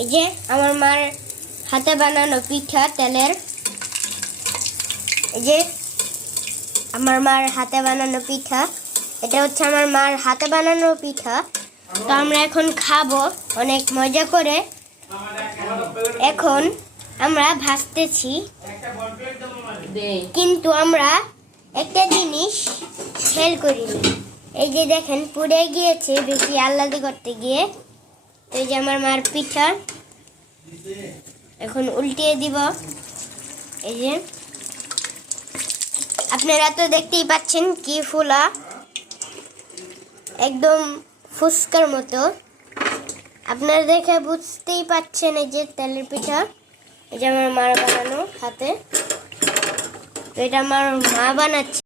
এই যে আমার মার হাতে বানানো পিঠা তেলের, এই যে আমার মার হাতে বানানো পিঠা, এটা হচ্ছে আমার মার হাতে বানানো পিঠা। তো আমরা এখন খাবো অনেক মজা করে। এখন আমরা ভাজতেছি, কিন্তু আমরা একটা জিনিস খেয়াল করিনি। এই যে দেখেন পুড়ে গিয়েছে বেশি আহ্লাদি করতে গিয়ে। এই যে আমার মার পিঠা এখন উল্টিয়ে দিব। এই যে আপনারা তো দেখতেই পাচ্ছেন কি ফুলা, একদম ফুচকার মতো। আপনারা দেখে বুঝতেই পাচ্ছেন এই যে তেলের পিঠা, এই যে আমার মার বানানো হাতে। তো এটা আমার মা বানাচ্ছে।